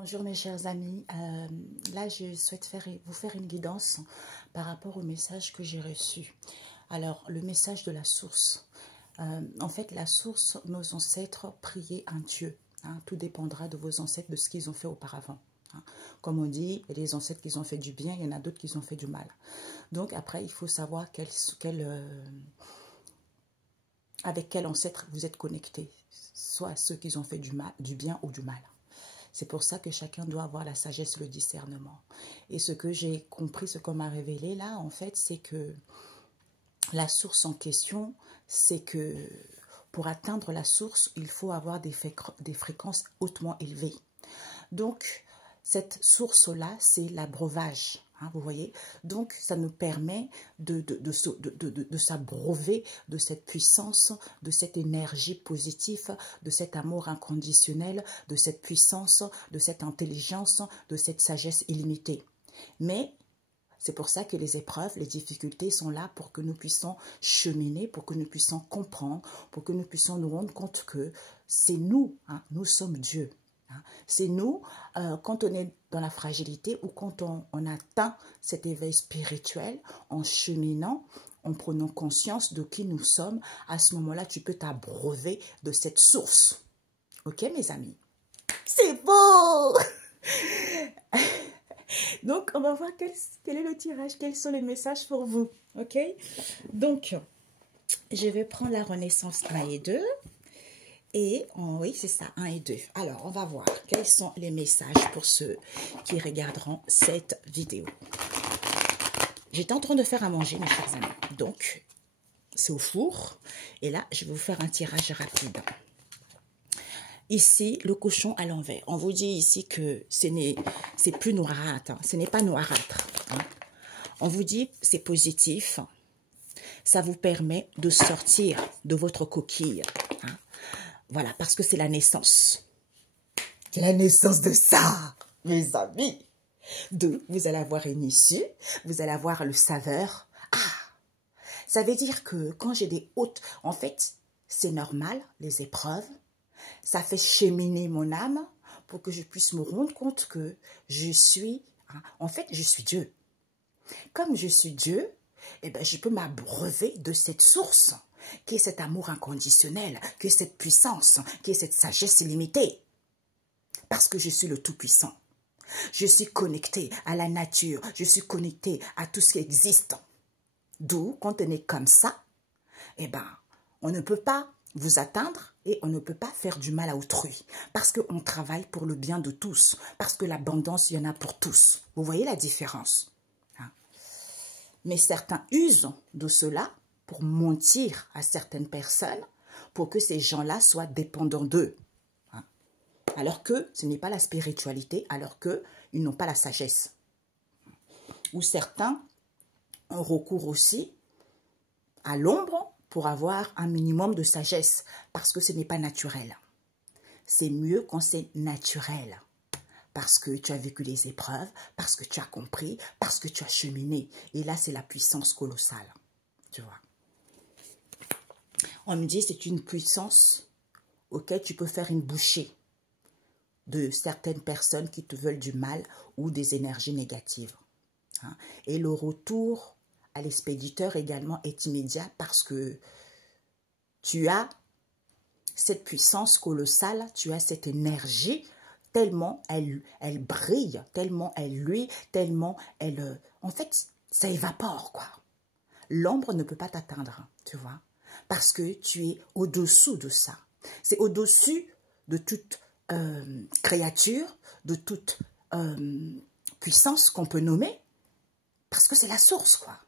Bonjour mes chers amis, là je souhaite vous faire une guidance par rapport au message que j'ai reçu. Alors le message de la source, en fait la source, nos ancêtres priaient un Dieu, hein, tout dépendra de vos ancêtres, de ce qu'ils ont fait auparavant. Hein. Comme on dit, il y a des ancêtres qui ont fait du bien, il y en a d'autres qui ont fait du mal. Donc après il faut savoir avec quel ancêtre vous êtes connecté, soit ceux qui ont fait du bien ou du mal. C'est pour ça que chacun doit avoir la sagesse, le discernement. Et ce que j'ai compris, ce qu'on m'a révélé là, en fait, c'est que la source en question, c'est que pour atteindre la source, il faut avoir des fréquences hautement élevées. Donc, cette source-là, c'est l'abreuvage. Hein, vous voyez, donc ça nous permet de s'abreuver de cette puissance, de cette énergie positive, de cet amour inconditionnel, de cette puissance, de cette intelligence, de cette sagesse illimitée. Mais c'est pour ça que les épreuves, les difficultés sont là pour que nous puissions cheminer, pour que nous puissions comprendre, pour que nous puissions nous rendre compte que c'est nous, hein, nous sommes Dieu. C'est nous, quand on est dans la fragilité ou quand on atteint cet éveil spirituel, en cheminant, en prenant conscience de qui nous sommes, à ce moment-là, tu peux t'abreuver de cette source. Ok, mes amis? C'est beau! Donc, on va voir quel est le tirage, quels sont les messages pour vous. Ok? Donc, je vais prendre la Renaissance 1 et 2. Et oui, c'est ça, 1 et 2. Alors, on va voir quels sont les messages pour ceux qui regarderont cette vidéo. J'étais en train de faire à manger, mes chers amis. Donc, c'est au four. Et là, je vais vous faire un tirage rapide. Ici, le cochon à l'envers. On vous dit ici que c'est plus noirâtre. Hein. Ce n'est pas noirâtre. Hein. On vous dit c'est positif. Ça vous permet de sortir de votre coquille. Hein. Voilà, parce que c'est la naissance. La naissance de ça, mes amis. Vous allez avoir une issue, vous allez avoir le saveur. Ah, ça veut dire que quand j'ai des hautes, en fait, c'est normal, les épreuves. Ça fait cheminer mon âme pour que je puisse me rendre compte que je suis, hein, en fait, je suis Dieu. Comme je suis Dieu, eh ben, je peux m'abreuver de cette source qui est cet amour inconditionnel, qui est cette puissance, qui est cette sagesse illimitée. Parce que je suis le Tout-Puissant. Je suis connecté à la nature, je suis connecté à tout ce qui existe. D'où, quand on est comme ça, eh ben, on ne peut pas vous atteindre et on ne peut pas faire du mal à autrui. Parce qu'on travaille pour le bien de tous. Parce que l'abondance, il y en a pour tous. Vous voyez la différence? Hein? Mais certains usent de cela pour mentir à certaines personnes, pour que ces gens-là soient dépendants d'eux. Hein? Alors que ce n'est pas la spiritualité, alors qu'ils n'ont pas la sagesse. Ou certains ont recours aussi à l'ombre pour avoir un minimum de sagesse, parce que ce n'est pas naturel. C'est mieux quand c'est naturel. Parce que tu as vécu les épreuves, parce que tu as compris, parce que tu as cheminé. Et là, c'est la puissance colossale. Tu vois. On me dit c'est une puissance auquel tu peux faire une bouchée de certaines personnes qui te veulent du mal ou des énergies négatives. Hein. Et le retour à l'expéditeur également est immédiat parce que tu as cette puissance colossale, tu as cette énergie, tellement elle brille, tellement elle luit, tellement elle... En fait, ça évapore, quoi. L'ombre ne peut pas t'atteindre, tu vois, parce que tu es au-dessous de ça. C'est au-dessus de toute créature, de toute puissance qu'on peut nommer, parce que c'est la source, quoi.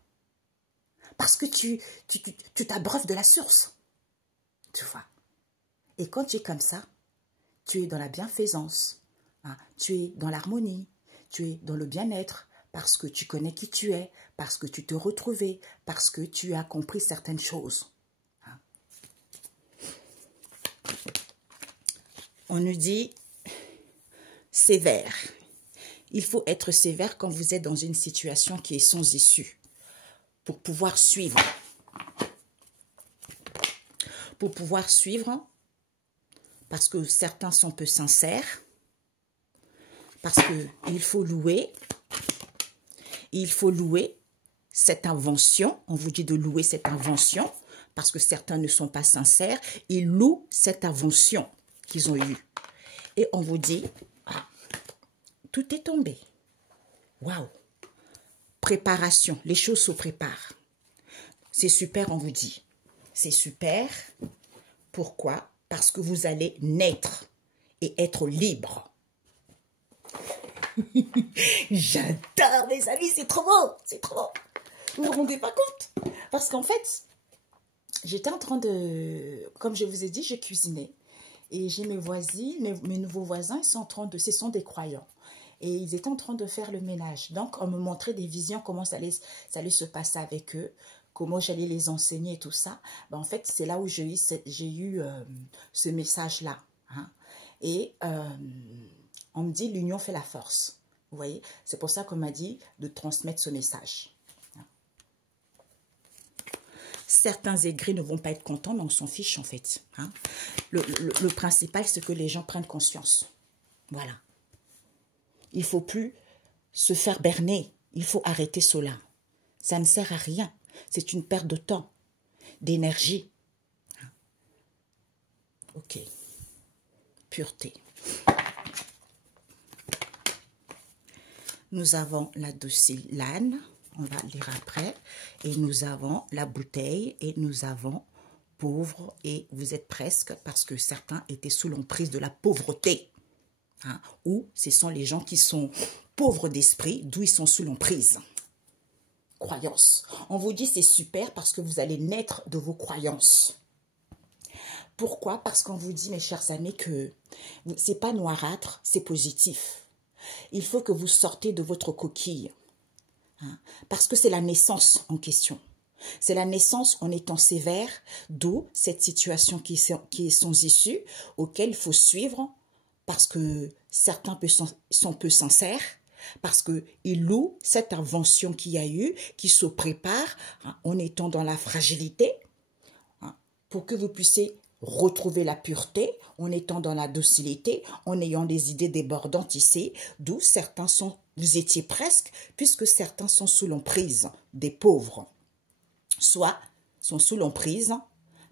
Parce que tu t'abreuves de la source, tu vois. Et quand tu es comme ça, tu es dans la bienfaisance, hein, tu es dans l'harmonie, tu es dans le bien-être, parce que tu connais qui tu es, parce que tu te retrouvais, parce que tu as compris certaines choses. Hein. On nous dit sévère. Il faut être sévère quand vous êtes dans une situation qui est sans issue, pour pouvoir suivre. Pour pouvoir suivre, parce que certains sont peu sincères, Parce que il faut louer cette invention. On vous dit de louer cette invention parce que certains ne sont pas sincères. Ils louent cette invention qu'ils ont eue. Et on vous dit, ah, tout est tombé. Waouh! Préparation, les choses se préparent. C'est super, on vous dit. C'est super. Pourquoi? Parce que vous allez naître et être libre. J'adore, mes amis, c'est trop beau, c'est trop beau. Vous ne vous rendez pas compte? Parce qu'en fait, j'étais en train de, comme je vous ai dit, j'ai cuisiné. Et j'ai mes voisines, mes nouveaux voisins, ils sont en train de, ce sont des croyants. Et ils étaient en train de faire le ménage. Donc, on me montrait des visions, comment ça allait se passer avec eux, comment j'allais les enseigner et tout ça. Ben, en fait, c'est là où j'ai eu ce message-là. Hein. Et on me dit, l'union fait la force. Vous voyez, c'est pour ça qu'on m'a dit de transmettre ce message. Certains aigris ne vont pas être contents, mais on s'en fiche en fait. Hein. Le principal, c'est que les gens prennent conscience. Voilà. Il ne faut plus se faire berner. Il faut arrêter cela. Ça ne sert à rien. C'est une perte de temps, d'énergie. Ok. Pureté. Nous avons la docilane. On va lire après. Et nous avons la bouteille. Et nous avons pauvre. Et vous êtes presque, parce que certains étaient sous l'emprise de la pauvreté. Hein, ou ce sont les gens qui sont pauvres d'esprit, d'où ils sont sous l'emprise. Croyances. On vous dit c'est super parce que vous allez naître de vos croyances. Pourquoi? Parce qu'on vous dit, mes chers amis, que c'est pas noirâtre, c'est positif. Il faut que vous sortez de votre coquille. Hein, parce que c'est la naissance en question. C'est la naissance en étant sévère, d'où cette situation qui est sans issue, auquel il faut suivre, parce que certains sont peu sincères, parce qu'ils louent cette invention qu'il y a eu, qui se prépare hein, en étant dans la fragilité, hein, pour que vous puissiez retrouver la pureté, en étant dans la docilité, en ayant des idées débordantes ici, d'où certains sont, vous étiez presque, puisque certains sont sous l'emprise des pauvres, soit sont sous l'emprise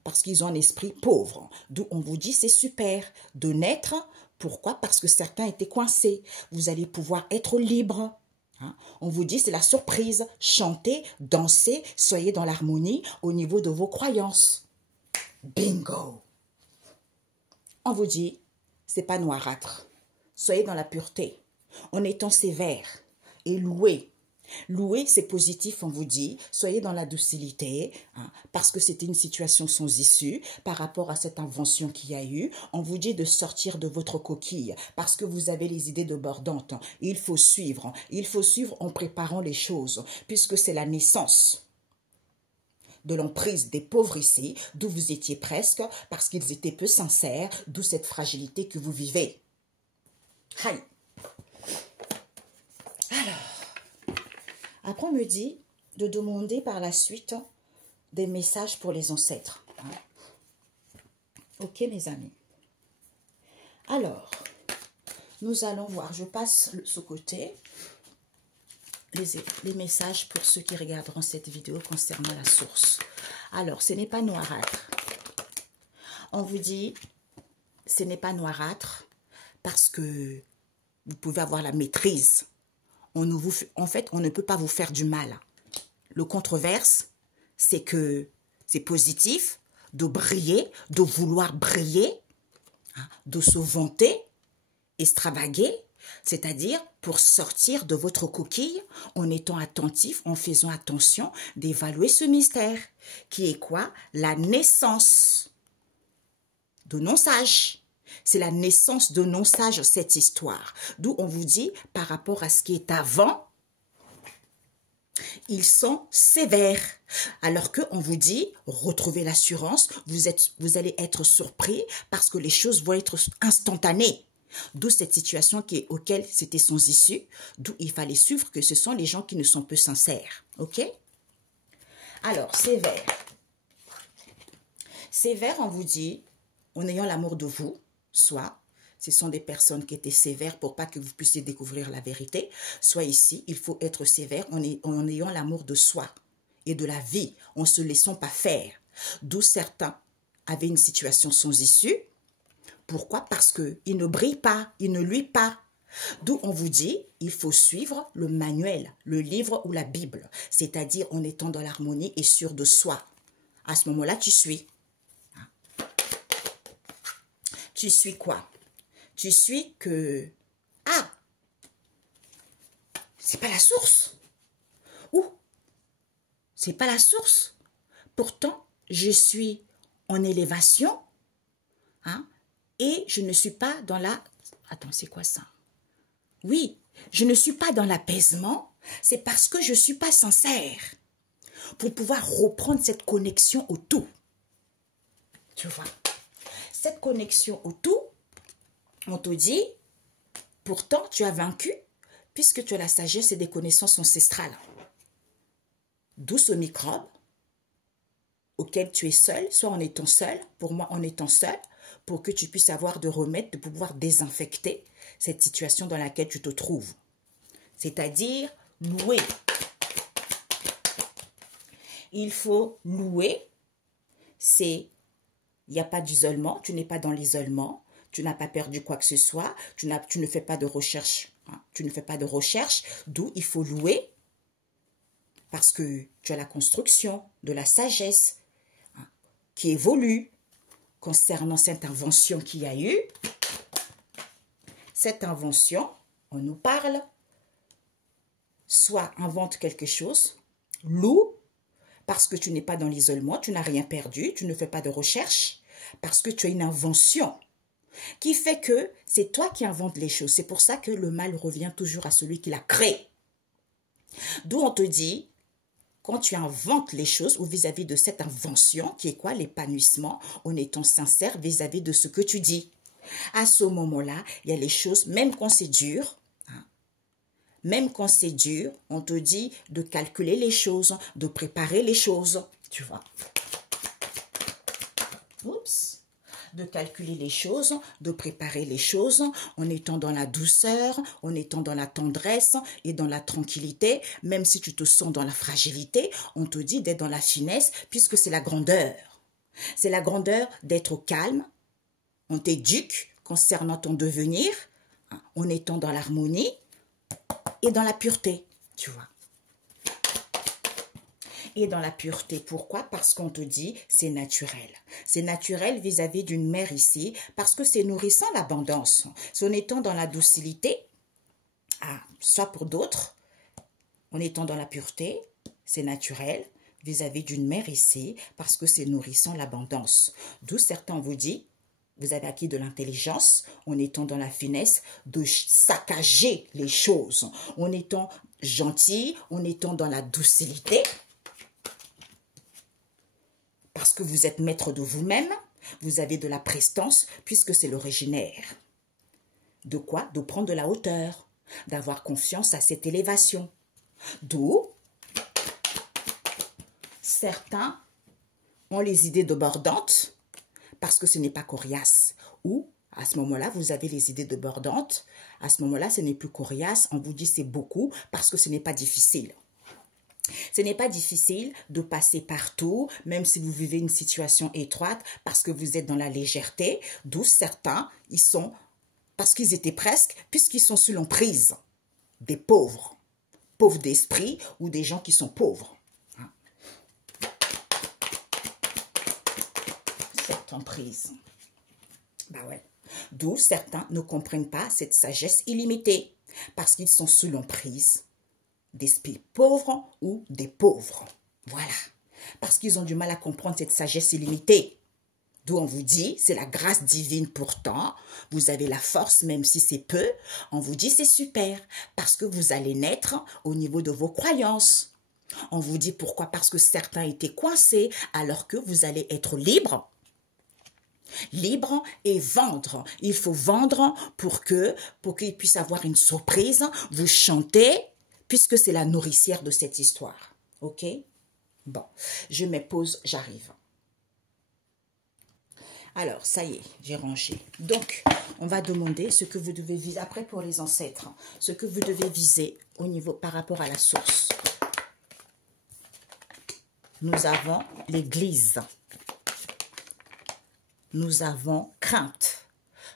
parce qu'ils ont un esprit pauvre, d'où on vous dit c'est super de naître. Pourquoi? Parce que certains étaient coincés. Vous allez pouvoir être libre. Hein? On vous dit, c'est la surprise. Chantez, dansez, soyez dans l'harmonie au niveau de vos croyances. Bingo! On vous dit, c'est pas noirâtre. Soyez dans la pureté, en étant sévère et loué. Louer, c'est positif, on vous dit. Soyez dans la docilité, hein, parce que c'était une situation sans issue par rapport à cette invention qu'il y a eu. On vous dit de sortir de votre coquille parce que vous avez les idées débordantes. Il faut suivre en préparant les choses, puisque c'est la naissance de l'emprise des pauvres ici, d'où vous étiez presque, parce qu'ils étaient peu sincères, d'où cette fragilité que vous vivez. Aïe. Alors, après, on me dit de demander par la suite des messages pour les ancêtres. Ok, mes amis. Alors, nous allons voir. Je passe ce côté. Les messages pour ceux qui regarderont cette vidéo concernant la source. Alors, ce n'est pas noirâtre. On vous dit, ce n'est pas noirâtre parce que vous pouvez avoir la maîtrise. En fait, on ne peut pas vous faire du mal. Le controverse, c'est que c'est positif de briller, de vouloir briller, hein, de se vanter, extravaguer, c'est-à-dire pour sortir de votre coquille en étant attentif, en faisant attention d'évaluer ce mystère, qui est quoi? La naissance de non-sages. C'est la naissance de non-sages, cette histoire. D'où on vous dit, par rapport à ce qui est avant, ils sont sévères. Alors qu'on vous dit, retrouvez l'assurance, vous allez être surpris parce que les choses vont être instantanées. D'où cette situation auquel c'était sans issue, d'où il fallait suivre que ce sont les gens qui ne sont peu sincères. Ok? Alors, sévère. Sévère, on vous dit, en ayant l'amour de vous, soit ce sont des personnes qui étaient sévères pour pas que vous puissiez découvrir la vérité. Soit ici, il faut être sévère en ayant l'amour de soi et de la vie, en ne se laissant pas faire. D'où certains avaient une situation sans issue. Pourquoi? Parce qu'ils ne brillent pas, ils ne luisent pas. D'où on vous dit, il faut suivre le manuel, le livre ou la Bible, c'est-à-dire en étant dans l'harmonie et sûr de soi. À ce moment-là, tu suis. Tu suis quoi? Tu suis que, ah, c'est pas la source. Ou, c'est pas la source. Pourtant, je suis en élévation, hein, et je ne suis pas dans la... Attends, c'est quoi ça? Oui, je ne suis pas dans l'apaisement, c'est parce que je ne suis pas sincère. Pour pouvoir reprendre cette connexion au tout. Tu vois? Cette connexion au tout, on te dit, pourtant tu as vaincu, puisque tu as la sagesse et des connaissances ancestrales. D'où ce microbe auquel tu es seul, soit en étant seul, pour moi en étant seul, pour que tu puisses avoir de remèdes, de pouvoir désinfecter cette situation dans laquelle tu te trouves. C'est-à-dire louer. Il faut louer, il n'y a pas d'isolement, tu n'es pas dans l'isolement, tu n'as pas perdu quoi que ce soit, tu ne fais pas de recherche, hein, tu ne fais pas de recherche, d'où il faut louer, parce que tu as la construction de la sagesse, hein, qui évolue concernant cette invention qu'il y a eu. Cette invention, on nous parle, soit invente quelque chose, loue, parce que tu n'es pas dans l'isolement, tu n'as rien perdu, tu ne fais pas de recherche, parce que tu as une invention qui fait que c'est toi qui inventes les choses. C'est pour ça que le mal revient toujours à celui qui l'a créé. D'où on te dit, quand tu inventes les choses ou vis-à-vis de cette invention, qui est quoi? L'épanouissement, en étant sincère vis-à-vis de ce que tu dis. À ce moment-là, il y a les choses, même quand c'est dur, même quand c'est dur, on te dit de calculer les choses, de préparer les choses, tu vois. Oups. De calculer les choses, de préparer les choses, en étant dans la douceur, en étant dans la tendresse et dans la tranquillité, même si tu te sens dans la fragilité, on te dit d'être dans la finesse, puisque c'est la grandeur. C'est la grandeur d'être calme, on t'éduque concernant ton devenir, en étant dans l'harmonie, et dans la pureté, tu vois. Et dans la pureté, pourquoi? Parce qu'on te dit, c'est naturel. C'est naturel vis-à-vis d'une mère ici, parce que c'est nourrissant l'abondance. C'est en étant dans la docilité, soit pour d'autres, en étant dans la pureté, c'est naturel vis-à-vis d'une mère ici, parce que c'est nourrissant l'abondance. D'où certains vous disent, vous avez acquis de l'intelligence en étant dans la finesse de saccager les choses, en étant gentil, en étant dans la docilité, parce que vous êtes maître de vous-même, vous avez de la prestance, puisque c'est l'originaire. De quoi? De prendre de la hauteur, d'avoir confiance à cette élévation. D'où certains ont les idées débordantes, parce que ce n'est pas coriace. Ou, à ce moment-là, vous avez les idées débordantes. À ce moment-là, ce n'est plus coriace. On vous dit c'est beaucoup parce que ce n'est pas difficile. Ce n'est pas difficile de passer partout, même si vous vivez une situation étroite, parce que vous êtes dans la légèreté. D'où certains, ils sont, parce qu'ils étaient presque, puisqu'ils sont sous l'emprise des pauvres. Pauvres d'esprit ou des gens qui sont pauvres. Cette emprise. Bah ouais. D'où certains ne comprennent pas cette sagesse illimitée, parce qu'ils sont sous l'emprise d'esprits pauvres ou des pauvres. Voilà. Parce qu'ils ont du mal à comprendre cette sagesse illimitée. D'où on vous dit, c'est la grâce divine pourtant. Vous avez la force, même si c'est peu. On vous dit, c'est super, parce que vous allez naître au niveau de vos croyances. On vous dit pourquoi? Parce que certains étaient coincés, alors que vous allez être libres. Libre et vendre. Il faut vendre pour qu'il puisse avoir une surprise. Vous chantez, puisque c'est la nourricière de cette histoire. Ok? Bon, je me pose, j'arrive. Alors, ça y est, j'ai rangé. Donc, on va demander ce que vous devez viser. Après, pour les ancêtres, ce que vous devez viser au niveau par rapport à la source. Nous avons l'église. Nous avons crainte.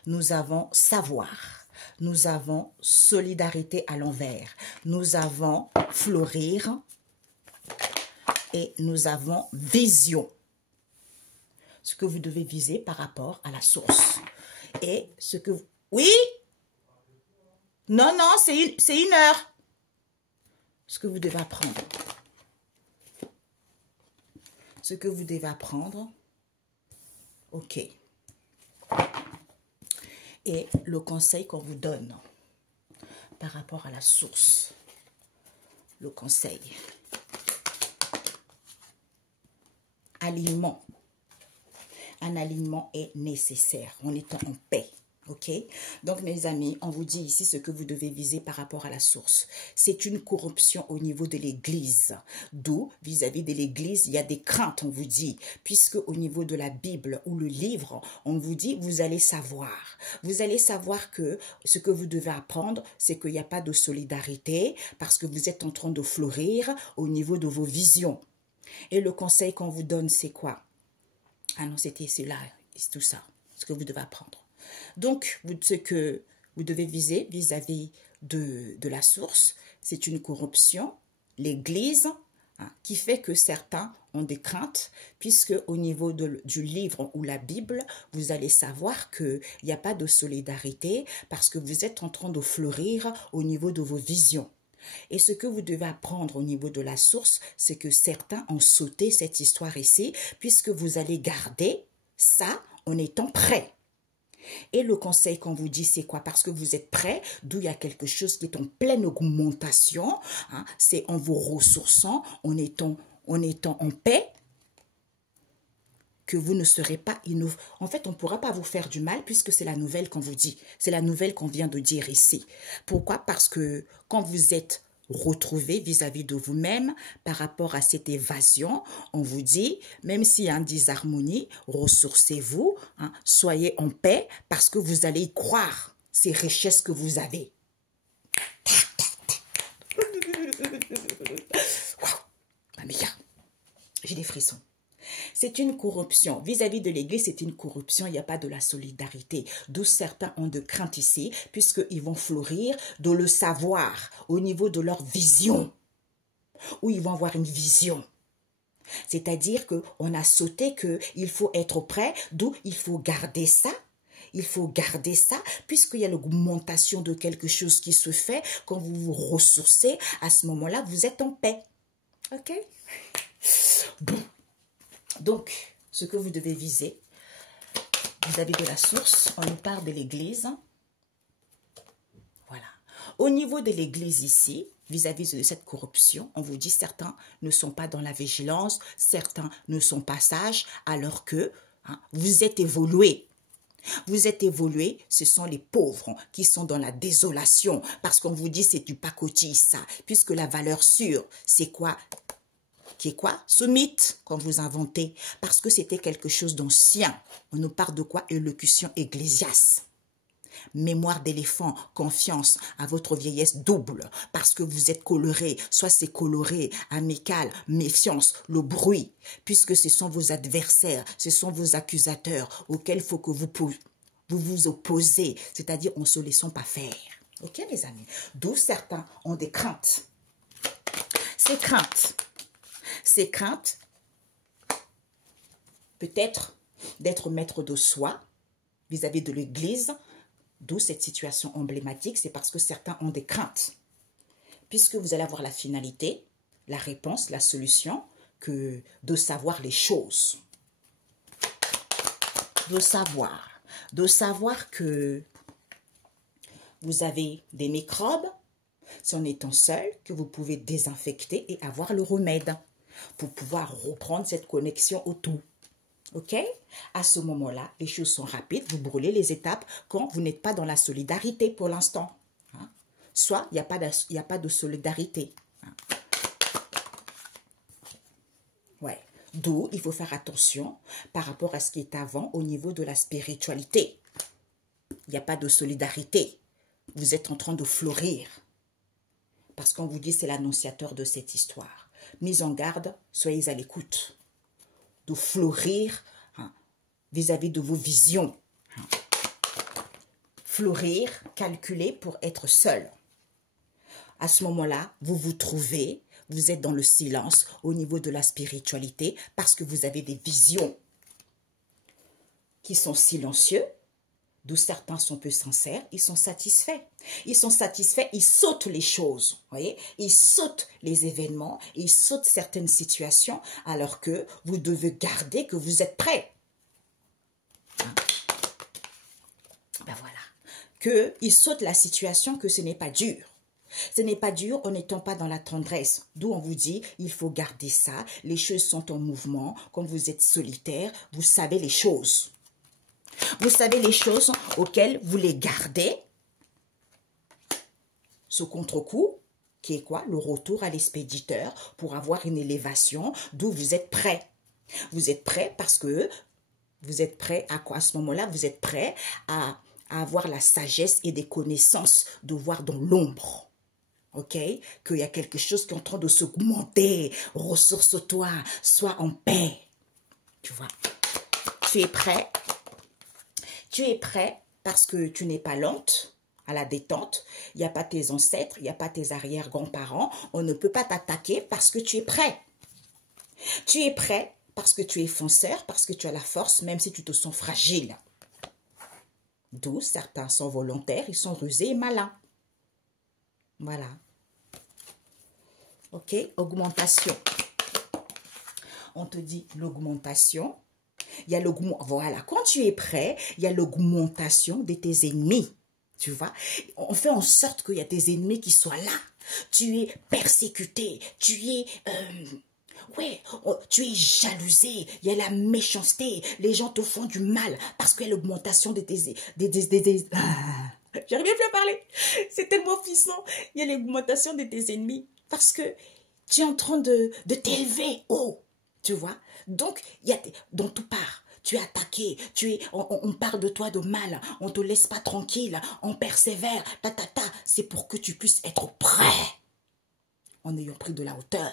Nous avons savoir. Nous avons solidarité à l'envers. Nous avons fleurir. Et nous avons vision. Ce que vous devez viser par rapport à la source. Et ce que vous... Oui? Non, non, c'est une heure. Ce que vous devez apprendre. Ce que vous devez apprendre. OK. Et le conseil qu'on vous donne par rapport à la source. Le conseil. Alignement. Un alignement est nécessaire en étant en paix. OK? Donc, mes amis, on vous dit ici ce que vous devez viser par rapport à la source. C'est une corruption au niveau de l'Église. D'où, vis-à-vis de l'Église, il y a des craintes, on vous dit. Puisque au niveau de la Bible ou le livre, on vous dit, vous allez savoir. Vous allez savoir que ce que vous devez apprendre, c'est qu'il n'y a pas de solidarité parce que vous êtes en train de fleurir au niveau de vos visions. Et le conseil qu'on vous donne, c'est quoi? Ah non, c'était cela, c'est tout ça, ce que vous devez apprendre. Donc, ce que vous devez viser vis-à-vis de la source, c'est une corruption, l'Église, qui fait que certains ont des craintes, puisque au niveau du livre ou la Bible, vous allez savoir qu'il n'y a pas de solidarité parce que vous êtes en train de fleurir au niveau de vos visions. Et ce que vous devez apprendre au niveau de la source, c'est que certains ont sauté cette histoire ici, puisque vous allez garder ça en étant prêt. Et le conseil qu'on vous dit, c'est quoi? Parce que vous êtes prêt, d'où il y a quelque chose qui est en pleine augmentation, c'est en vous ressourçant, en étant en paix, que vous ne serez pas innovant. En fait, on ne pourra pas vous faire du mal puisque c'est la nouvelle qu'on vous dit. C'est la nouvelle qu'on vient de dire ici. Pourquoi? Parce que quand vous êtes retrouvé vis-à-vis de vous-même par rapport à cette évasion, on vous dit, même s'il y a une disharmonie, ressourcez-vous, soyez en paix parce que vous allez y croire, ces richesses que vous avez. Wow. J'ai des frissons. C'est une corruption. Vis-à-vis de l'Église, c'est une corruption. Il n'y a pas de la solidarité. D'où certains ont de crainte ici, puisqu'ils vont fleurir de le savoir au niveau de leur vision. Ou ils vont avoir une vision. C'est-à-dire qu'on a sauté qu'il faut être prêt, d'où il faut garder ça. Il faut garder ça, puisqu'il y a l'augmentation de quelque chose qui se fait. Quand vous vous ressourcez, à ce moment-là, vous êtes en paix. OK? Bon. Donc, ce que vous devez viser, vis-à-vis de la source, on nous parle de l'Église. Voilà. Au niveau de l'Église ici, vis-à-vis de cette corruption, on vous dit certains ne sont pas dans la vigilance, certains ne sont pas sages, alors que vous êtes évolués. Vous êtes évolués, ce sont les pauvres qui sont dans la désolation, parce qu'on vous dit c'est du pacotille ça, puisque la valeur sûre, c'est quoi? Qui est quoi? Ce mythe qu'on vous inventez, parce que c'était quelque chose d'ancien. On nous parle de quoi? Élocution ecclésias. Mémoire d'éléphant, confiance à votre vieillesse double, parce que vous êtes coloré, soit c'est coloré, amical, méfiance, le bruit, puisque ce sont vos adversaires, ce sont vos accusateurs auxquels il faut que vous opposez, c'est-à-dire en ne se laissant pas faire. Ok, mes amis? D'où certains ont des craintes. Ces craintes, peut-être d'être maître de soi vis-à-vis de l'Église, d'où cette situation emblématique, c'est parce que certains ont des craintes. Puisque vous allez avoir la finalité, la réponse, la solution, que de savoir les choses. De savoir que vous avez des microbes, c'est en étant seul que vous pouvez désinfecter et avoir le remède pour pouvoir reprendre cette connexion au tout. OK? À ce moment-là, les choses sont rapides. Vous brûlez les étapes quand vous n'êtes pas dans la solidarité pour l'instant. Soit il n'y a pas de solidarité. Ouais. D'où il faut faire attention par rapport à ce qui est avant au niveau de la spiritualité. Il n'y a pas de solidarité. Vous êtes en train de fleurir. Parce qu'on vous dit c'est l'annonciateur de cette histoire. Mise en garde, soyez à l'écoute. De fleurir vis-à-vis de vos visions. Fleurir, calculer pour être seul. À ce moment-là, vous vous trouvez, vous êtes dans le silence au niveau de la spiritualité parce que vous avez des visions qui sont silencieux, d'où certains sont peu sincères, ils sont satisfaits. Ils sont satisfaits, ils sautent les choses, voyez, ils sautent les événements, ils sautent certaines situations alors que vous devez garder que vous êtes prêts. Ben voilà, qu'ils sautent la situation, que ce n'est pas dur. Ce n'est pas dur en n'étant pas dans la tendresse. D'où on vous dit, il faut garder ça. Les choses sont en mouvement. Quand vous êtes solitaire, vous savez les choses. Vous savez les choses auxquelles vous les gardez. Ce contre-coup, qui est quoi? Le retour à l'expéditeur pour avoir une élévation, d'où vous êtes prêt. Vous êtes prêt parce que vous êtes prêt à quoi? À ce moment-là, vous êtes prêt à avoir la sagesse et des connaissances de voir dans l'ombre. Ok, qu'il y a quelque chose qui est en train de s'augmenter. Ressource-toi, sois en paix. Tu vois, tu es prêt. Tu es prêt parce que tu n'es pas lente à la détente. Il n'y a pas tes ancêtres, il n'y a pas tes arrière-grands-parents. On ne peut pas t'attaquer parce que tu es prêt. Tu es prêt parce que tu es fonceur, parce que tu as la force, même si tu te sens fragile. D'où certains sont volontaires, ils sont rusés et malins. Voilà. Ok, augmentation. On te dit l'augmentation. Il y a l'augmentation. Voilà, quand tu es prêt, il y a l'augmentation de tes ennemis. Tu vois, on fait en sorte qu'il y a des ennemis qui soient là. Tu es persécuté, tu es... tu es jalousé, il y a la méchanceté, les gens te font du mal parce qu'il y a l'augmentation de tes... J'arrive plus à parler. C'est tellement puissant. Il y a l'augmentation de tes ennemis parce que tu es en train de t'élever haut. Tu vois? Donc, dans tout part, tu es attaqué, on parle de toi de mal, on ne te laisse pas tranquille, on persévère, c'est pour que tu puisses être prêt en ayant pris de la hauteur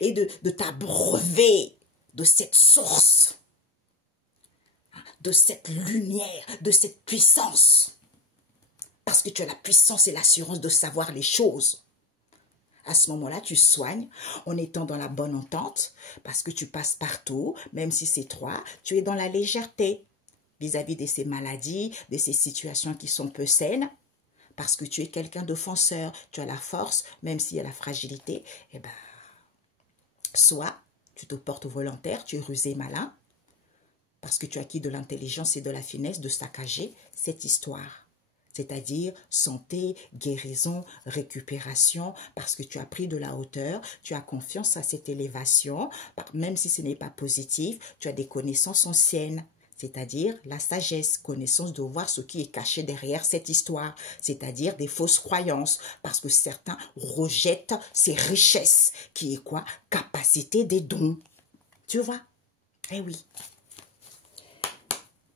et de t'abreuver de cette source, de cette lumière, de cette puissance. Parce que tu as la puissance et l'assurance de savoir les choses. À ce moment-là, tu soignes en étant dans la bonne entente parce que tu passes partout, même si c'est toi, tu es dans la légèreté vis-à-vis de ces maladies, de ces situations qui sont peu saines parce que tu es quelqu'un de fonceur, tu as la force, même s'il y a la fragilité, eh ben, soit tu te portes volontaire, tu es rusé malin parce que tu as acquis de l'intelligence et de la finesse de saccager cette histoire. C'est-à-dire santé, guérison, récupération, parce que tu as pris de la hauteur, tu as confiance à cette élévation, même si ce n'est pas positif, tu as des connaissances anciennes, c'est-à-dire la sagesse, connaissance de voir ce qui est caché derrière cette histoire, c'est-à-dire des fausses croyances, parce que certains rejettent ces richesses, qui est quoi? Capacité des dons. Tu vois? Eh oui.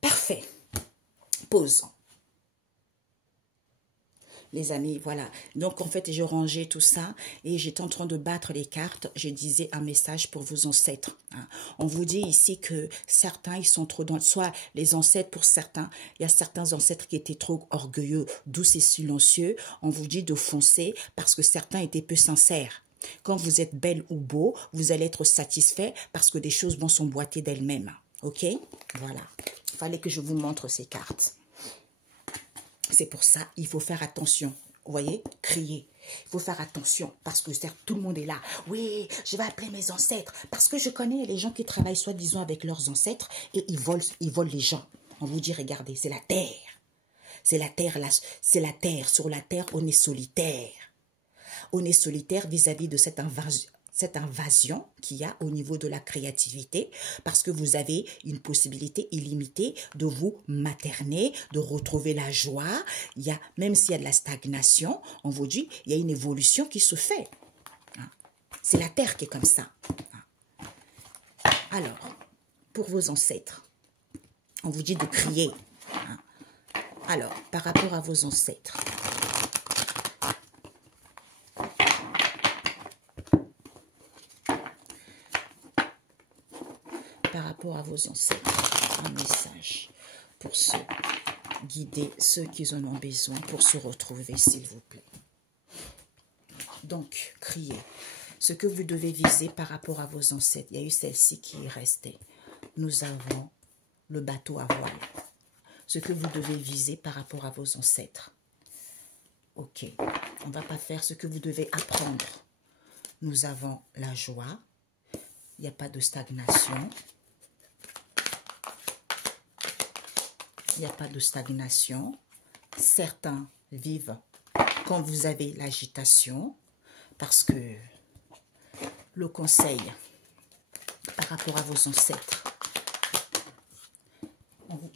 Parfait. Pause. Les amis, voilà. Donc, en fait, j'ai rangé tout ça et j'étais en train de battre les cartes. Je disais un message pour vos ancêtres. Hein. On vous dit ici que certains, ils sont trop dans... Soit les ancêtres, pour certains, il y a certains ancêtres qui étaient trop orgueilleux, doux et silencieux. On vous dit de foncer parce que certains étaient peu sincères. Quand vous êtes belle ou beau, vous allez être satisfait parce que des choses vont s'emboîter d'elles-mêmes. OK? Voilà. Il fallait que je vous montre ces cartes. C'est pour ça, il faut faire attention. Vous voyez, crier. Il faut faire attention parce que tout le monde est là. Oui, je vais appeler mes ancêtres. Parce que je connais les gens qui travaillent soi-disant avec leurs ancêtres et ils volent les gens. On vous dit, regardez, c'est la terre. C'est la terre, c'est la terre. Sur la terre, on est solitaire. On est solitaire vis-à-vis de cette invasion qu'il y a au niveau de la créativité parce que vous avez une possibilité illimitée de vous materner, de retrouver la joie. Même s'il y a de la stagnation, on vous dit, il y a une évolution qui se fait. C'est la terre qui est comme ça. Alors, pour vos ancêtres, on vous dit de crier. Hein. Alors, par rapport à vos ancêtres, un message pour guider ceux qui en ont besoin pour se retrouver, s'il vous plaît. Donc, criez. Ce que vous devez viser par rapport à vos ancêtres, il y a eu celle-ci qui est restée. Nous avons le bateau à voile. Ce que vous devez viser par rapport à vos ancêtres. Ok, on ne va pas faire ce que vous devez apprendre. Nous avons la joie. Il n'y a pas de stagnation. Il n'y a pas de stagnation. Certains vivent quand vous avez l'agitation, parce que le conseil par rapport à vos ancêtres,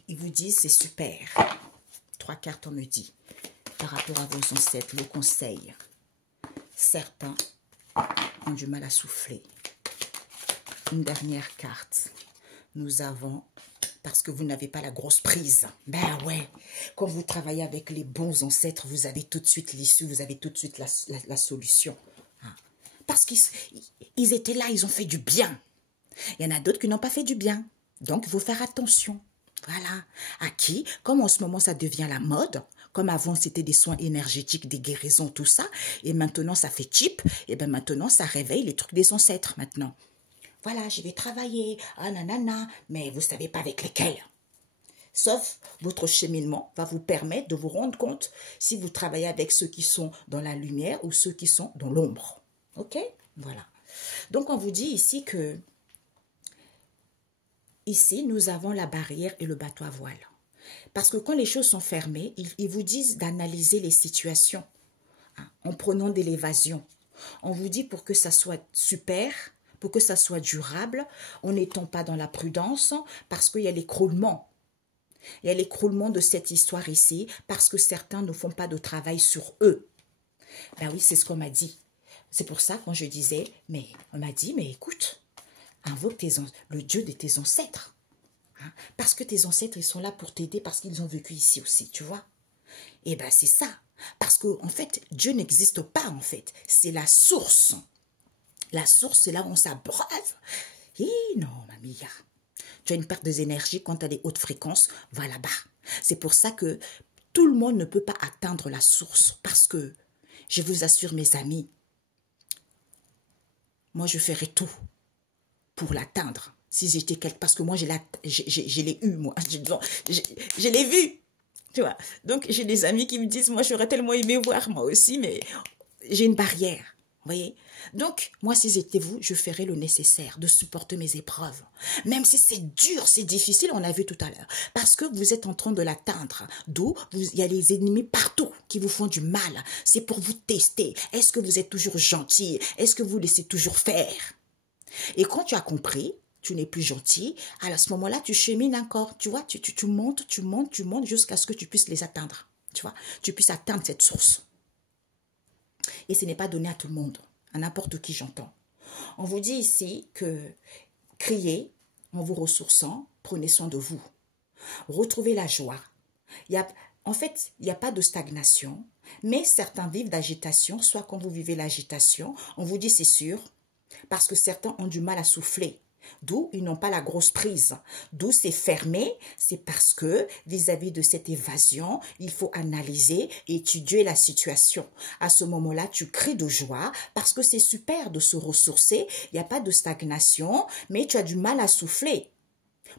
ils vous disent c'est super. 3 cartes on me dit par rapport à vos ancêtres, le conseil. Certains ont du mal à souffler. Une dernière carte. Nous avons, parce que vous n'avez pas la grosse prise. Ben ouais, quand vous travaillez avec les bons ancêtres, vous avez tout de suite l'issue, vous avez tout de suite la solution. Parce qu'ils étaient là, ils ont fait du bien. Il y en a d'autres qui n'ont pas fait du bien. Donc, il faut faire attention. Voilà. À qui, comme en ce moment, ça devient la mode, comme avant, c'était des soins énergétiques, des guérisons, tout ça, et maintenant, ça fait cheap, et bien maintenant, ça réveille les trucs des ancêtres, maintenant. Voilà, je vais travailler, ah nanana, mais vous ne savez pas avec lesquels. Sauf votre cheminement va vous permettre de vous rendre compte si vous travaillez avec ceux qui sont dans la lumière ou ceux qui sont dans l'ombre. Ok? Voilà. Donc, on vous dit ici que ici, nous avons la barrière et le bateau à voile. Parce que quand les choses sont fermées, ils vous disent d'analyser les situations hein, en prenant de l'évasion. On vous dit pour que ça soit super, pour que ça soit durable, en n'étant pas dans la prudence, parce qu'il y a l'écroulement. Il y a l'écroulement de cette histoire ici, parce que certains ne font pas de travail sur eux. Ben oui, c'est ce qu'on m'a dit. C'est pour ça, quand je disais, mais on m'a dit, mais écoute, invoque le Dieu de tes ancêtres. Hein, parce que tes ancêtres, ils sont là pour t'aider, parce qu'ils ont vécu ici aussi, tu vois. Et bien, c'est ça. Parce que en fait, Dieu n'existe pas, en fait. C'est la source. La source, c'est là où on s'abreuve. Et non, mamie, tu as une perte des énergies quand tu as des hautes fréquences, va là-bas. C'est pour ça que tout le monde ne peut pas atteindre la source. Parce que, je vous assure, mes amis, moi, je ferai tout pour l'atteindre. Si j'étais quelque... Parce que moi, je l'ai eu, moi. Je l'ai vu. Tu vois. Donc, j'ai des amis qui me disent, moi, j'aurais tellement aimé voir, moi aussi, mais j'ai une barrière. Vous voyez? Donc, moi, si j'étais vous, je ferais le nécessaire de supporter mes épreuves. Même si c'est dur, c'est difficile, on a vu tout à l'heure. Parce que vous êtes en train de l'atteindre. D'où il y a les ennemis partout qui vous font du mal. C'est pour vous tester. Est-ce que vous êtes toujours gentil? Est-ce que vous laissez toujours faire? Et quand tu as compris, tu n'es plus gentil, à ce moment-là, tu chemines encore. Tu vois, tu montes jusqu'à ce que tu puisses les atteindre. Tu vois, tu puisses atteindre cette source. Et ce n'est pas donné à tout le monde, à n'importe qui j'entends. On vous dit ici que criez en vous ressourçant, prenez soin de vous. Retrouvez la joie. En fait, il n'y a pas de stagnation, mais certains vivent d'agitation, soit quand vous vivez l'agitation, on vous dit c'est sûr, parce que certains ont du mal à souffler. D'où ils n'ont pas la grosse prise. D'où c'est fermé, c'est parce que vis-à-vis de cette évasion, il faut analyser et étudier la situation. À ce moment-là, tu cries de joie parce que c'est super de se ressourcer. Il n'y a pas de stagnation, mais tu as du mal à souffler.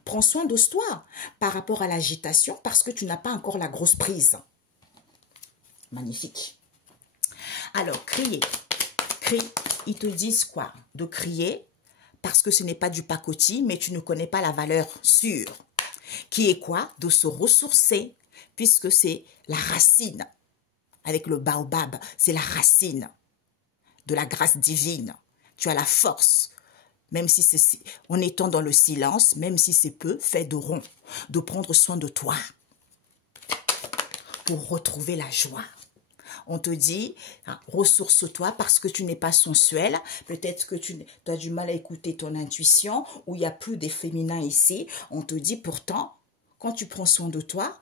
Prends soin de toi par rapport à l'agitation parce que tu n'as pas encore la grosse prise. Magnifique. Alors, crier. Crie, ils te disent quoi? De crier. Parce que ce n'est pas du pacotille, mais tu ne connais pas la valeur sûre. Qui est quoi? De se ressourcer, puisque c'est la racine. Avec le baobab, c'est la racine de la grâce divine. Tu as la force, même si c'est en étant dans le silence, même si c'est peu, fais de rond, de prendre soin de toi pour retrouver la joie. On te dit, hein, ressource-toi parce que tu n'es pas sensuel. Peut-être que tu as du mal à écouter ton intuition ou il n'y a plus des féminins ici. On te dit pourtant, quand tu prends soin de toi,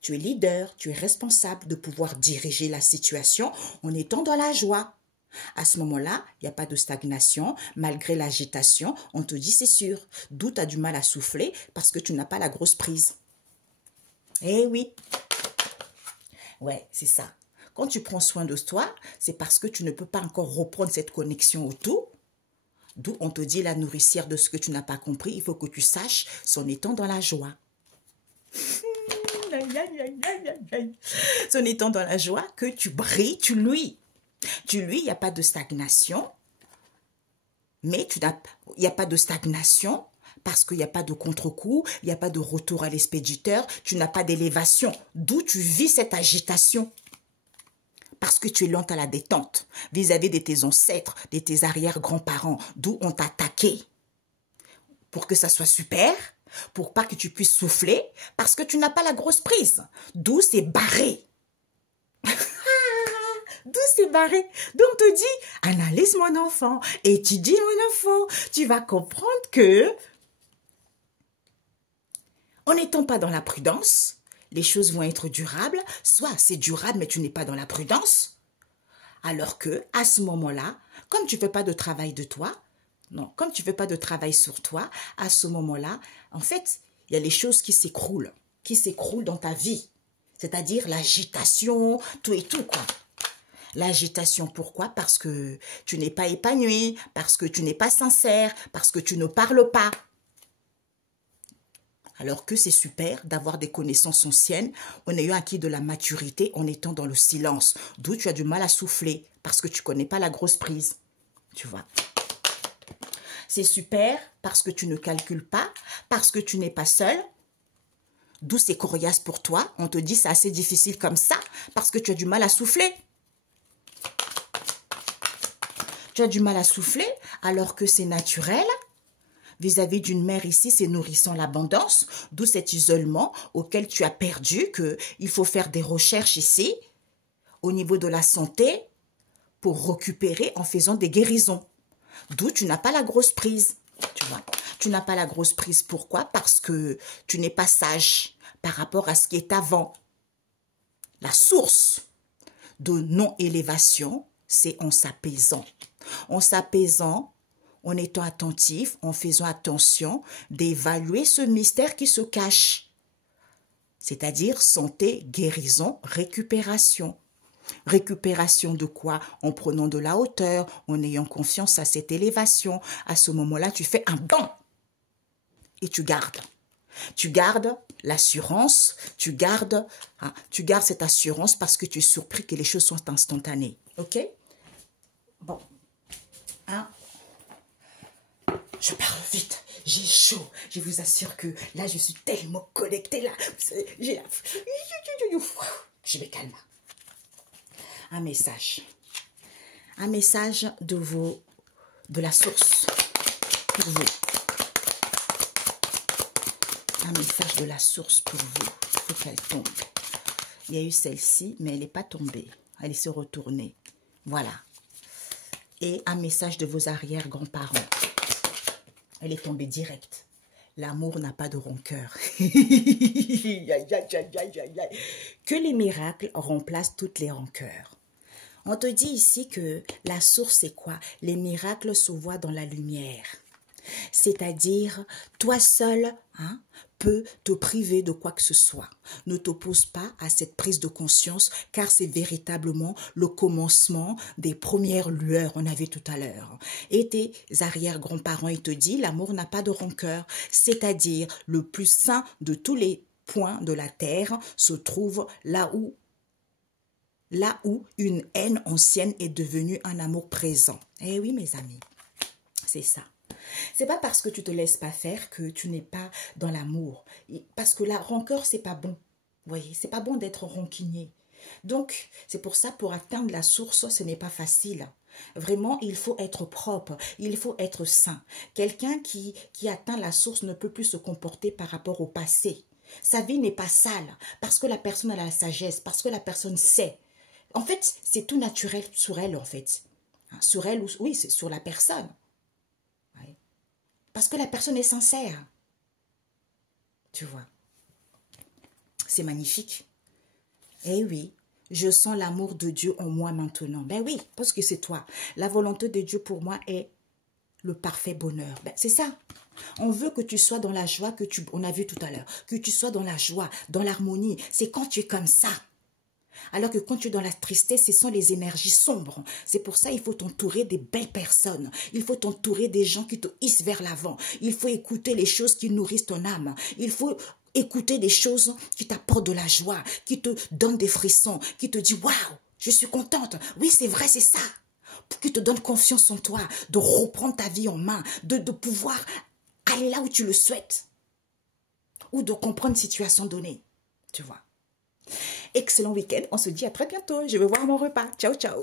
tu es leader, tu es responsable de pouvoir diriger la situation en étant dans la joie. À ce moment-là, il n'y a pas de stagnation, malgré l'agitation, on te dit c'est sûr. D'où tu as du mal à souffler parce que tu n'as pas la grosse prise. Eh oui. Ouais, c'est ça. Quand tu prends soin de toi, c'est parce que tu ne peux pas encore reprendre cette connexion au tout. D'où on te dit la nourricière de ce que tu n'as pas compris. Il faut que tu saches, c'est en étant dans la joie. C'est en étant dans la joie que tu brilles, tu luis. Tu luis, il n'y a pas de stagnation. Mais il n'y a pas de stagnation parce qu'il n'y a pas de contre-coup, il n'y a pas de retour à l'expéditeur, tu n'as pas d'élévation. D'où tu vis cette agitation. Parce que tu es lente à la détente vis-à-vis de tes ancêtres, de tes arrière-grands-parents, d'où on t'a attaqué. Pour que ça soit super, pour pas que tu puisses souffler, parce que tu n'as pas la grosse prise. D'où c'est barré. D'où c'est barré. Donc on te dit, analyse mon enfant, étudie mon enfant. Tu vas comprendre que, en n'étant pas dans la prudence, les choses vont être durables. Soit c'est durable, mais tu n'es pas dans la prudence. Alors que, à ce moment-là, comme tu ne fais pas de travail de toi, non, comme tu ne fais pas de travail sur toi, à ce moment-là, en fait, il y a les choses qui s'écroulent dans ta vie. C'est-à-dire l'agitation, tout et tout, quoi. L'agitation, pourquoi? Parce que tu n'es pas épanoui, parce que tu n'es pas sincère, parce que tu ne parles pas. Alors que c'est super d'avoir des connaissances anciennes en ayant acquis de la maturité en étant dans le silence. D'où tu as du mal à souffler parce que tu ne connais pas la grosse prise. Tu vois. C'est super parce que tu ne calcules pas, parce que tu n'es pas seul. D'où c'est coriace pour toi. On te dit c'est assez difficile comme ça parce que tu as du mal à souffler. Tu as du mal à souffler alors que c'est naturel. Vis-à-vis d'une mère ici, c'est nourrissant l'abondance, d'où cet isolement auquel tu as perdu, qu'il faut faire des recherches ici, au niveau de la santé, pour récupérer en faisant des guérisons. D'où tu n'as pas la grosse prise, tu vois. Tu n'as pas la grosse prise, pourquoi? Parce que tu n'es pas sage par rapport à ce qui est avant. La source de non-élévation, c'est en s'apaisant. En s'apaisant, en étant attentif, en faisant attention d'évaluer ce mystère qui se cache. C'est-à-dire santé, guérison, récupération. Récupération de quoi? En prenant de la hauteur, en ayant confiance à cette élévation. À ce moment-là, tu fais un bond et tu gardes. Tu gardes l'assurance, tu gardes cette assurance parce que tu es surpris que les choses sont instantanées. Ok? Bon. Je parle vite, j'ai chaud. Je vous assure que là, je suis tellement connectée là. Je me calme. Un message de la source pour vous. Un message de la source pour vous. Il faut qu'elle tombe. Il y a eu celle-ci, mais elle n'est pas tombée. Elle s'est retournée. Voilà. Et un message de vos arrière-grands-parents. Elle est tombée direct. L'amour n'a pas de rancœur. Que les miracles remplacent toutes les rancœurs. On te dit ici que la source, c'est quoi? Les miracles se voient dans la lumière. C'est-à-dire, toi seul peux te priver de quoi que ce soit. Ne t'oppose pas à cette prise de conscience, car c'est véritablement le commencement des premières lueurs, on avait tout à l'heure. Et tes arrière-grands-parents, ils te disent, l'amour n'a pas de rancœur. C'est-à-dire, le plus saint de tous les points de la terre se trouve là où une haine ancienne est devenue un amour présent. Eh oui, mes amis, c'est ça. C'est pas parce que tu te laisses pas faire que tu n'es pas dans l'amour. Parce que la rancœur, c'est pas bon. Vous voyez, c'est pas bon d'être rancunier. Donc, c'est pour ça, pour atteindre la source, ce n'est pas facile. Vraiment, il faut être propre, il faut être sain. Quelqu'un qui atteint la source ne peut plus se comporter par rapport au passé. Sa vie n'est pas sale parce que la personne a la sagesse, parce que la personne sait. En fait, c'est tout naturel sur elle, en fait. Hein, sur elle, ou oui, c'est sur la personne. Ouais. Parce que la personne est sincère. Tu vois. C'est magnifique. Eh oui, je sens l'amour de Dieu en moi maintenant. Ben oui, parce que c'est toi. La volonté de Dieu pour moi est le parfait bonheur. Ben, c'est ça. On veut que tu sois dans la joie on a vu tout à l'heure. Que tu sois dans la joie, dans l'harmonie. C'est quand tu es comme ça. Alors que quand tu es dans la tristesse, ce sont les énergies sombres. C'est pour ça qu'il faut t'entourer des belles personnes. Il faut t'entourer des gens qui te hissent vers l'avant. Il faut écouter les choses qui nourrissent ton âme. Il faut écouter des choses qui t'apportent de la joie, qui te donnent des frissons, qui te disent « Waouh, je suis contente. Oui, c'est vrai, c'est ça. » Qui te donne confiance en toi, de reprendre ta vie en main, de pouvoir aller là où tu le souhaites. Ou de comprendre une situation donnée. Tu vois. Excellent week-end. On se dit à très bientôt. Je vais voir mon repas. Ciao, ciao.